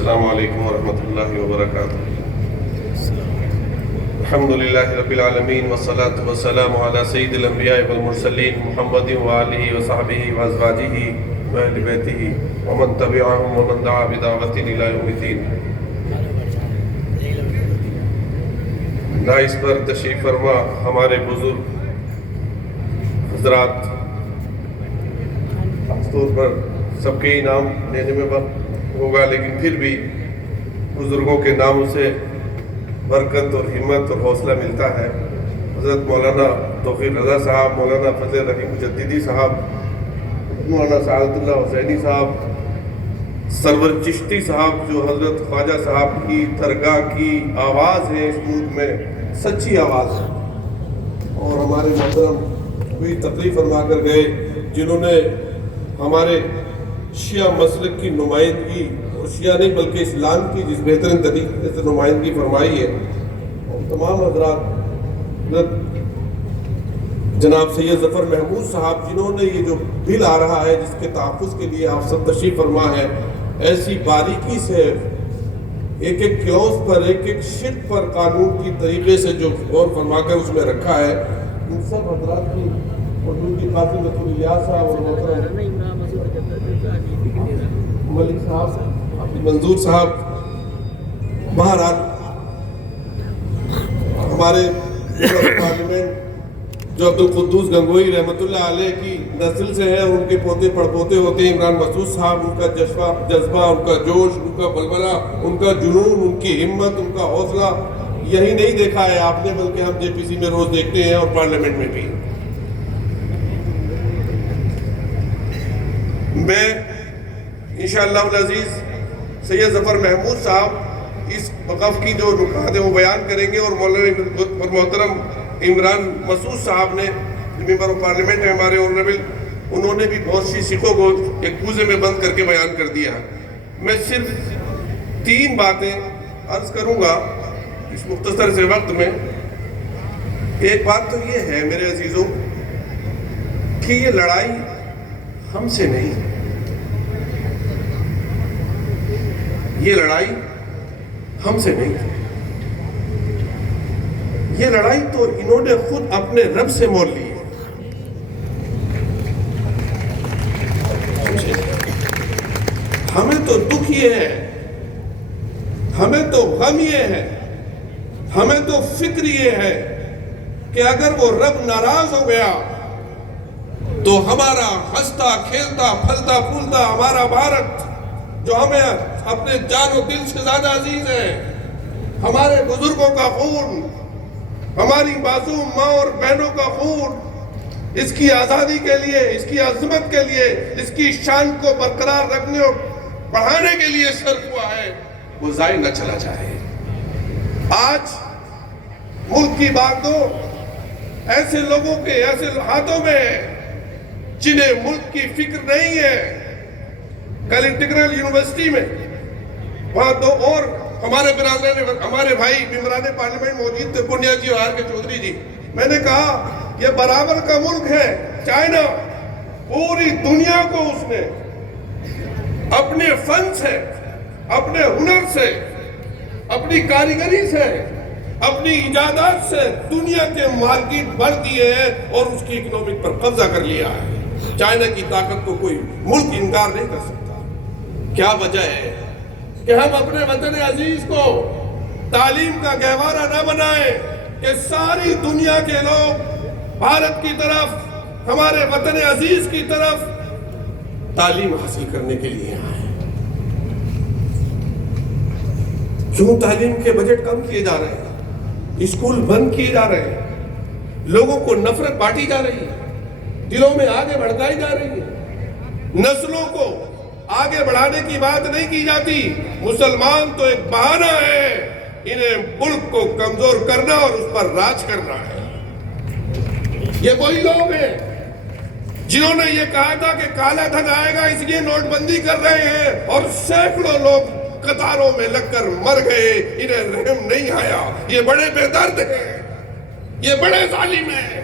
السلام علیکم ورحمۃ اللہ وبرکاتہ۔ الحمد للہ رب العالمین والصلاة والسلام علی سید الانبیاء والمرسلین محمد وآلہ وصحبہ وازواجہ واہل بیتہ ومن تبعہم ومن دعا بدعوتہ الی یوم الدین۔ دائس پر تشریف فرما ہمارے بزرگ حضرات، خاص طور پر سب کے نام لینے میں وقت ہوگا، لیکن پھر بھی بزرگوں کے ناموں سے برکت اور ہمت اور حوصلہ ملتا ہے۔ حضرت مولانا توفیق رضا صاحب، مولانا فضل الرحیم مجددی صاحب، مولانا سعادت اللہ حسینی صاحب، سرور چشتی صاحب جو حضرت خواجہ صاحب کی درگاہ کی آواز ہے اس ملک میں، سچی آواز ہے، اور ہمارے محترم بھی تقریر فرما کر گئے جنہوں نے ہمارے شیعہ مسلک کی نمائندگی، اور شیعہ نہیں بلکہ اسلام کی جس بہترین طریقے سے نمائندگی فرمائی ہے۔ اور تمام حضرات، جناب سید ظفر محمود صاحب جنہوں نے یہ جو بل آ رہا ہے جس کے تحفظ کے لیے آپ سب تشریف فرما ہے، ایسی باریکی سے ایک ایک کلوز پر، ایک ایک شٹ پر قانون کی طریقے سے جو غور فرما کر اس میں رکھا ہے، ان سب حضرات کی اور ان کی قاسم الیاس صاحب اور محترم ملک صاحب، عبد منظور صاحب، بہرحال ہمارے پارلیمنٹ جو عبد القدوس گنگوئی رحمۃ اللہ علیہ کی نسل سے ہیں، ان کے پوتے پڑپوتے ہوتے ہیں عمران مسعود صاحب، ان کا جذبہ، ان کا جوش، ان کا بلبلہ، ان کا جنون، ان کی ہمت، ان کا حوصلہ یہی نہیں دیکھا ہے آپ نے، بلکہ ہم جے پی سی میں روز دیکھتے ہیں اور پارلیمنٹ میں بھی۔ میں انشاءاللہ العزیز سید ظفر محمود صاحب اس وقف کی جو نکات ہیں وہ بیان کریں گے، اور مولانا اور محترم عمران مسعود صاحب نے ممبر آف پارلیمنٹ ہے ہمارے آنریبل، انہوں نے بھی بہت سی سکھوں کو ایک کوزے میں بند کر کے بیان کر دیا۔ میں صرف 3 باتیں عرض کروں گا اس مختصر سے وقت میں۔ ایک بات تو یہ ہے میرے عزیزوں کہ یہ لڑائی ہم سے نہیں، یہ لڑائی ہم سے نہیں، یہ لڑائی تو انہوں نے خود اپنے رب سے مول لی ہے۔ ہمیں تو دکھ یہ ہے، ہمیں تو غم یہ ہے، ہمیں تو فکر یہ ہے کہ اگر وہ رب ناراض ہو گیا تو ہمارا ہنستا کھیلتا پھلتا پھولتا ہمارا بھارت جو ہمیں اپنے جان و دل سے زیادہ عزیز ہے، ہمارے بزرگوں کا خون، ہماری معصوم ماں اور بہنوں کا خون، اس کی آزادی کے لیے، اس کی عظمت کے لیے، اس کی شان کو برقرار رکھنے اور بڑھانے کے لیے صرف ہوا ہے، وہ ضائع نہ چلا جائے۔ آج ملک کی باغدوڑ ایسے لوگوں کے ایسے ہاتھوں میں ہے جنہیں ملک کی فکر نہیں ہے۔ کل انٹیگرل یونیورسٹی میں وہاں 2 اور ہمارے برادران، ہمارے بھائی ممبران پارلیمنٹ موجود تھے، پنیا جی اور آر کے چودھری جی۔ میں نے کہا یہ برابر کا ملک ہے چائنا، پوری دنیا کو اس نے اپنے فن سے، اپنے ہنر سے، اپنی کاریگری سے، اپنی ایجادات سے دنیا کے مارکیٹ بڑھ دیے ہیں اور اس کی اکنامک پر قبضہ کر لیا ہے۔ چائنا کی طاقت کو کوئی ملک انکار نہیں کر سکتا۔ کیا وجہ ہے کہ ہم اپنے وطن عزیز کو تعلیم کا گہوارہ نہ بنائیں کہ ساری دنیا کے لوگ بھارت کی طرف، ہمارے وطن عزیز کی طرف تعلیم حاصل کرنے کے لیے آئیں؟ کیوں تعلیم کے بجٹ کم کیے جا رہے ہیں، اسکول بند کیے جا رہے ہیں، لوگوں کو نفرت بانٹی جا رہی ہے، دلوں میں آگے بھڑکائی جا رہی ہے، نسلوں کو آگے بڑھانے کی بات نہیں کی جاتی؟ مسلمان تو ایک بہانہ ہے انہیں ملک کو کمزور کرنا اور اس پر راج کرنا ہے۔ یہ وہی لوگ ہیں جنہوں نے یہ کہا تھا کہ کالا دھن آئے گا اس لیے نوٹ بندی کر رہے ہیں، اور سینکڑوں لوگ قطاروں میں لگ کر مر گئے، انہیں رحم نہیں آیا۔ یہ بڑے بے درد ہیں، یہ بڑے ظالم ہیں،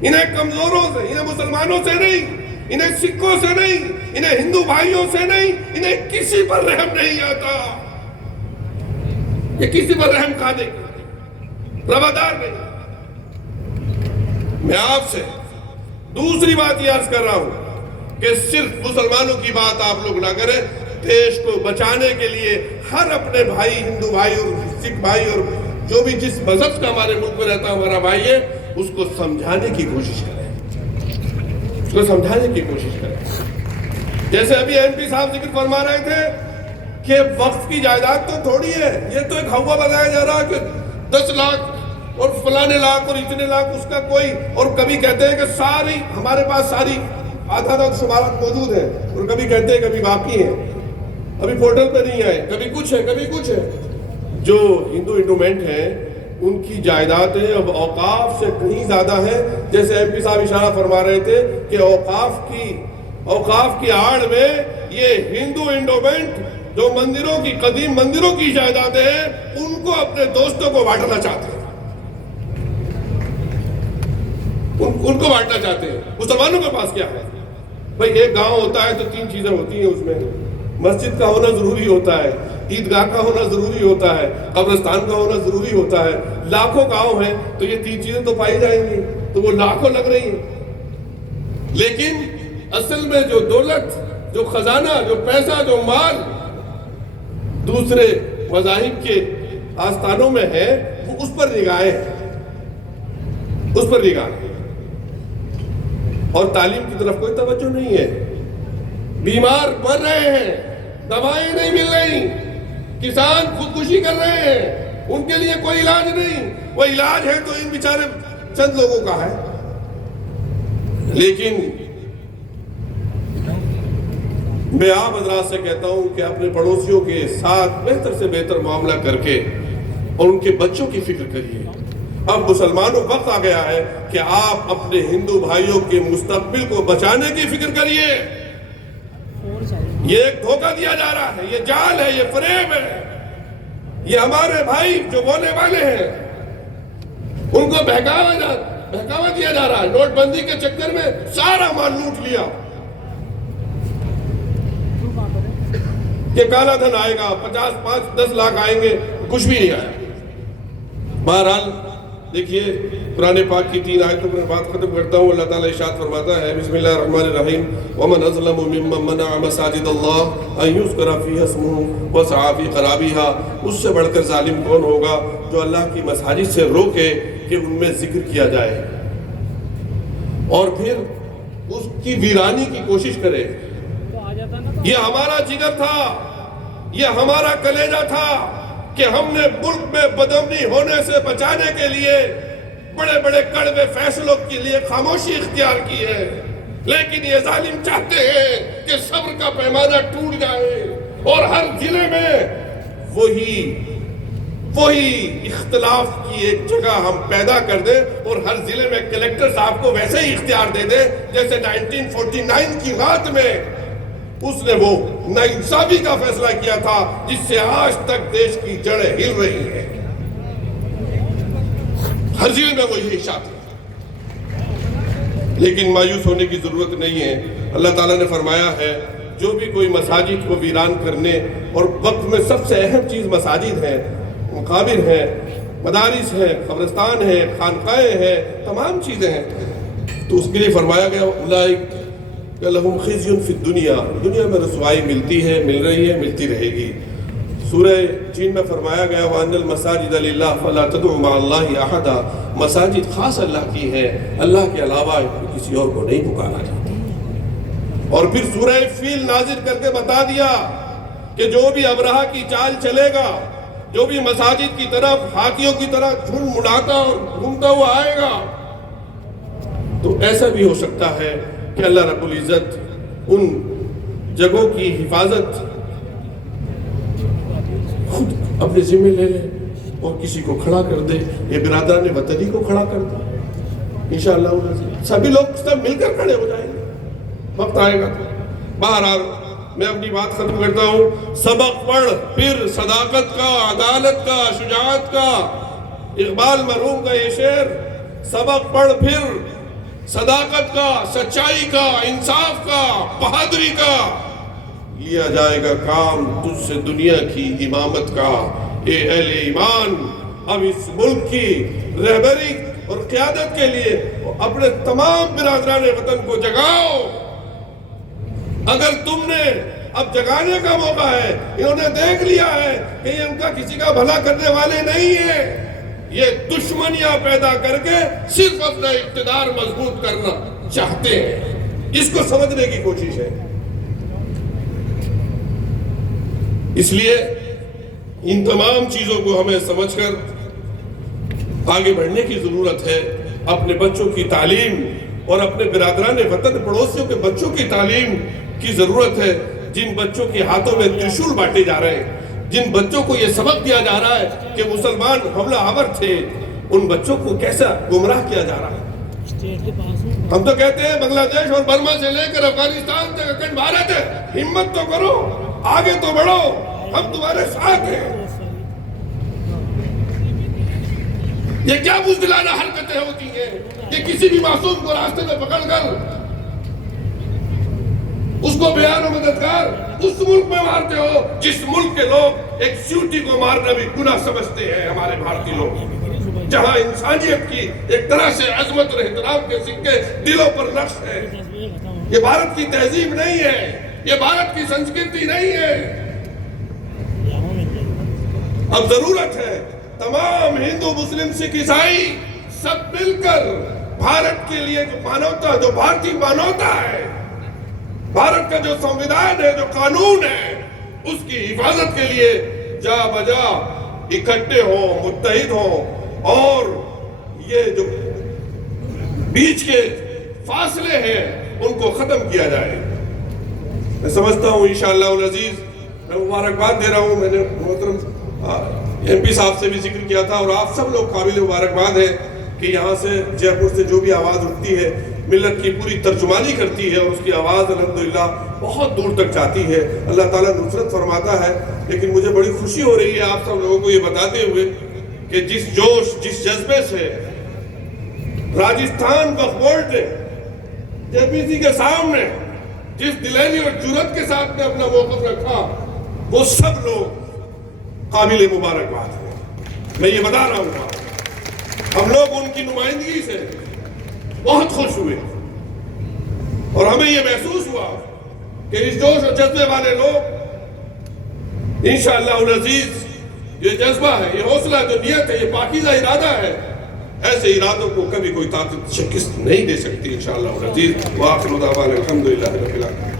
انہیں کمزوروں سے، انہیں مسلمانوں سے نہیں انہیں سکھوں سے نہیں، انہیں ہندو بھائیوں سے نہیں، انہیں کسی پر رحم نہیں آتا. یہ کسی پر رحم کھانے روادار نہیں. میں آپ سے دوسری بات یہ عرض کر رہا ہوں کہ صرف مسلمانوں کی بات آپ لوگ نہ کریں. دیش کو بچانے کے لیے ہر اپنے بھائی، ہندو بھائی اور سکھ بھائی اور جو بھی جس مذہب کا ہمارے ملک میں رہتا ہمارا بھائی ہے، اس کو سمجھانے کی کوشش کریں، اس کو سمجھانے کی کوشش کریں. جیسے ابھی ایم پی صاحب ذکر فرما رہے تھے کہ وقف کی جائیداد تو تھوڑی ہے، یہ تو ایک ہوا بتایا جا رہا کہ 10 لاکھ اور فلانے لاکھ اور اتنے لاکھ اس کا کوئی، اور کبھی کہتے ہیں کہ ساری ہمارے پاس ساری آدھا شمارات موجود ہیں، اور کبھی کہتے ہیں کبھی باقی ہیں، ابھی پورٹل پہ نہیں آئے، کبھی کچھ ہے کبھی کچھ ہے. جو ہندو انڈومنٹ ہیں ان کی جائیدادیں اب اوقاف سے کہیں زیادہ ہیں. جیسے ایم پی صاحب اشارہ فرما رہے تھے کہ اوقاف کی آڑ میں یہ ہندو انڈومنٹ جو مندروں کی قدیم مندروں کی جائیدادیں ہیں ان کو اپنے دوستوں کو بانٹنا چاہتے ہیں، ان کو بانٹنا چاہتے ہیں. مسلمانوں کے پاس کیا ہے بھائی؟ ایک گاؤں ہوتا ہے تو 3 چیزیں ہوتی ہیں اس میں. مسجد کا ہونا ضروری ہوتا ہے، عیدگاہ کا ہونا ضروری ہوتا ہے، قبرستان کا ہونا ضروری ہوتا ہے. لاکھوں گاؤں ہیں تو یہ 3 چیزیں تو پائی جائیں گی، تو وہ لاکھوں لگ رہی ہیں. لیکن اصل میں جو دولت، جو خزانہ، جو پیسہ، جو مال دوسرے مذاہب کے آستانوں میں ہے، وہ اس پر نگاہیں ہیں، اس پر نگاہیں. اور تعلیم کی طرف کوئی توجہ نہیں ہے. بیمار مر رہے ہیں، دوائیں نہیں مل رہی، کسان خودکشی کر رہے ہیں، ان کے لیے کوئی علاج نہیں. وہ علاج ہے تو ان بیچارے چند لوگوں کا ہے. لیکن میں آپ حضرات سے کہتا ہوں کہ اپنے پڑوسیوں کے ساتھ بہتر سے بہتر معاملہ کر کے اور ان کے بچوں کی فکر کریے. اب مسلمانوں وقت آ گیا ہے کہ آپ اپنے ہندو بھائیوں کے مستقبل کو بچانے کی فکر کریے. یہ ایک دھوکہ دیا جا رہا ہے، یہ جال ہے، یہ فریب ہے. یہ ہمارے بھائی جو بولنے والے ہیں ان کو بہکاوا دیا جا رہا ہے. نوٹ بندی کے چکر میں سارا مال لوٹ لیا کہ کالا دھن آئے گا، 50-10 لاکھ آئیں گے، کچھ بھی نہیں آیا. بہرحال دیکھیے قرآن پاک کی 3 آیتوں پر بات ختم کرتا ہوں. اللہ تعالیٰ ارشاد فرماتا ہے بسم اللہ الرحمن الرحیم وَمَنْ أَظْلَمُ مِمَّنْ مَنَعَ مَسَاجِدَ اللَّهِ أَنْ يُذْكَرَ فِيهَا اسْمُهُ وَسَعَىٰ فِي خَرَابِهَا. اس سے بڑھ کر ظالم کون ہوگا جو اللہ کی مساجد سے روکے کہ ان میں ذکر کیا جائے اور پھر اس کی ویرانی کی کوشش کرے. یہ ہمارا جگر تھا، یہ ہمارا کلیجہ تھا کہ ہم نے ملک میں بدامنی ہونے سے بچانے کے لیے بڑے بڑے کڑوے فیصلوں کے لیے خاموشی اختیار کی ہے. لیکن یہ ظالم چاہتے ہیں کہ صبر کا پیمانہ ٹوٹ جائے اور ہر ضلع میں وہی اختلاف کی ایک جگہ ہم پیدا کر دیں اور ہر ضلع میں کلیکٹر صاحب کو ویسے ہی اختیار دے دیں جیسے 1949 کی رات میں اس نے وہ ناانصافی کا فیصلہ کیا تھا جس سے آج تک دیش کی جڑیں ہل رہی ہیں. ہر ضلع میں وہ یہی شاعت ہے. لیکن مایوس ہونے کی ضرورت نہیں ہے. اللہ تعالیٰ نے فرمایا ہے جو بھی کوئی مساجد کو ویران کرنے، اور وقت میں سب سے اہم چیز مساجد ہے، مقابر ہیں، مدارس ہیں، قبرستان ہیں، خانقاہیں ہیں، تمام چیزیں ہیں. تو اس کے لیے فرمایا گیا اولئک لہم خزی فی الدنیا، دنیا میں رسوائی ملتی ہے، مل رہی ہے، ملتی رہے گی. سورہ جن میں فرمایا گیا وَأَنَّ الْمَسَاجِدَ لِلَّهِ فَلَا تَدْعُوا مَعَ اللَّهِ أَحَدًا. مساجد خاص اللہ کی ہے، اللہ کے علاوہ کسی اور کو نہیں پکارا جاتا. اور پھر سورہ فیل نازل کر کے بتا دیا کہ جو بھی ابرہہ کی چال چلے گا، جو بھی مساجد کی طرف ہاتھیوں کی طرح جھنڈ مڑاتا اور گھومتا ہوا آئے گا، تو ایسا بھی ہو سکتا ہے کہ اللہ رب العزت ان جگہوں کی حفاظت خود اپنے ذمہ لے لے اور کسی کو کھڑا کر دے. یہ برادران وطنی کو کھڑا کر دے انشاءاللہ. سبھی لوگ سب مل کر کھڑے ہو جائیں گے، وقت آئے گا. بہرحال میں اپنی بات ختم کرتا ہوں. سبق پڑھ پھر صداقت کا، عدالت کا، شجاعت کا. اقبال مرحوم کا یہ شعر، سبق پڑھ پھر صداقت کا، سچائی کا، انصاف کا، بہادری کا، لیا جائے گا کام تجھ سے دنیا کی امامت کا۔ اے اہل ایمان، اب اس ملک کی رہبری اور قیادت کے لیے اپنے تمام برادران وطن کو جگاؤ۔ اگر تم نے اب جگانے کا موقع ہے، انہوں نے دیکھ لیا ہے کہ یہ ان کا کسی کا بھلا کرنے والے نہیں ہیں، یہ دشمنیاں پیدا کر کے صرف اپنا اقتدار مضبوط کرنا چاہتے ہیں، اس کو سمجھنے کی کوشش ہے۔ اس لیے ان تمام چیزوں کو ہمیں سمجھ کر آگے بڑھنے کی ضرورت ہے۔ اپنے بچوں کی تعلیم اور اپنے برادران وطن پڑوسیوں کے بچوں کی تعلیم کی ضرورت ہے۔ جن بچوں کے ہاتھوں میں ترشول بانٹے جا رہے ہیں، جن بچوں کو یہ سبق دیا جا رہا ہے کہ مسلمان حملہ آور تھے، ان بچوں کو کیسا گمراہ کیا جا رہا ہے۔ ہم تو کہتے ہیں بنگلہ دیش اور برما سے لے کر افغانستان تک اکھنڈ بھارت ہے، ہمت تو کرو، آگے تو بڑھو، ہم تمہارے ساتھ ہیں۔ یہ کیا بزدلانہ حرکتیں ہوتی ہیں؟ یہ کسی بھی معصوم کو راستے میں پکڑ کر اس کو بیان و مددگار اس ملک میں مارتے ہو جس ملک کے لوگ ایک سیوٹی کو مارنا بھی گناہ سمجھتے ہیں، ہمارے بھارتی لوگ، جہاں انسانیت کی ایک طرح سے عظمت اور احترام کے سکے دلوں پر نقش ہے۔ یہ بھارت کی تہذیب نہیں ہے، یہ بھارت کی سنسکرتی نہیں ہے۔ اب ضرورت ہے تمام ہندو، مسلم، سکھ، عیسائی سب مل کر بھارت کے لیے جو مانوتا، جو بھارتی مانوتا ہے، بھارت کا جو سنویدھان ہے، جو قانون ہے، اس کی حفاظت کے لیے جا بجا اکٹھے ہوں، متحد ہوں، اور یہ جو بیچ کے فاصلے ہیں ان کو ختم کیا جائے۔ میں سمجھتا ہوں انشاءاللہ العزیز، میں مبارکباد دے رہا ہوں۔ میں نے محترم ایم پی صاحب سے بھی ذکر کیا تھا، اور آپ سب لوگ قابل مبارکباد ہیں کہ یہاں سے جے پور سے جو بھی آواز اٹھتی ہے ملت کی پوری ترجمانی کرتی ہے، اور اس کی آواز الحمدللہ بہت دور تک جاتی ہے۔ اللہ تعالیٰ نصرت فرماتا ہے۔ لیکن مجھے بڑی خوشی ہو رہی ہے آپ سب لوگوں کو یہ بتاتے ہوئے کہ جس جوش، جس جذبے سے راجستھان وقف بورڈ نے جے پی سی کے سامنے جس دلہری اور جرأت کے ساتھ میں اپنا موقف رکھا، وہ سب لوگ قابل مبارکباد ہیں۔ میں یہ بتا رہا ہوں، ہم لوگ ان کی نمائندگی سے بہت خوش ہوئے، اور ہمیں یہ محسوس ہوا کہ اس جوش اور جذبے والے لوگ انشاءاللہ العزیز، یہ جذبہ ہے، یہ حوصلہ، جو نیت ہے، یہ پاکیزہ ارادہ ہے، ایسے ارادوں کو کبھی کوئی طاقت شکست نہیں دے سکتی انشاءاللہ العزیز۔ وآخر دعوانا الحمدللہ رب العالمین۔